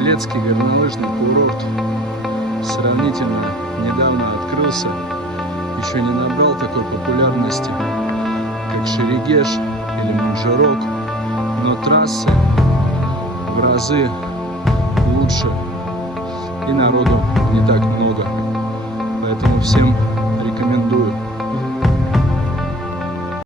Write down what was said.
Елецкий горнолыжный курорт сравнительно недавно открылся, еще не набрал такой популярности, как Шерегеш или Манжарок, но трассы в разы лучше и народу не так много, поэтому всем рекомендую.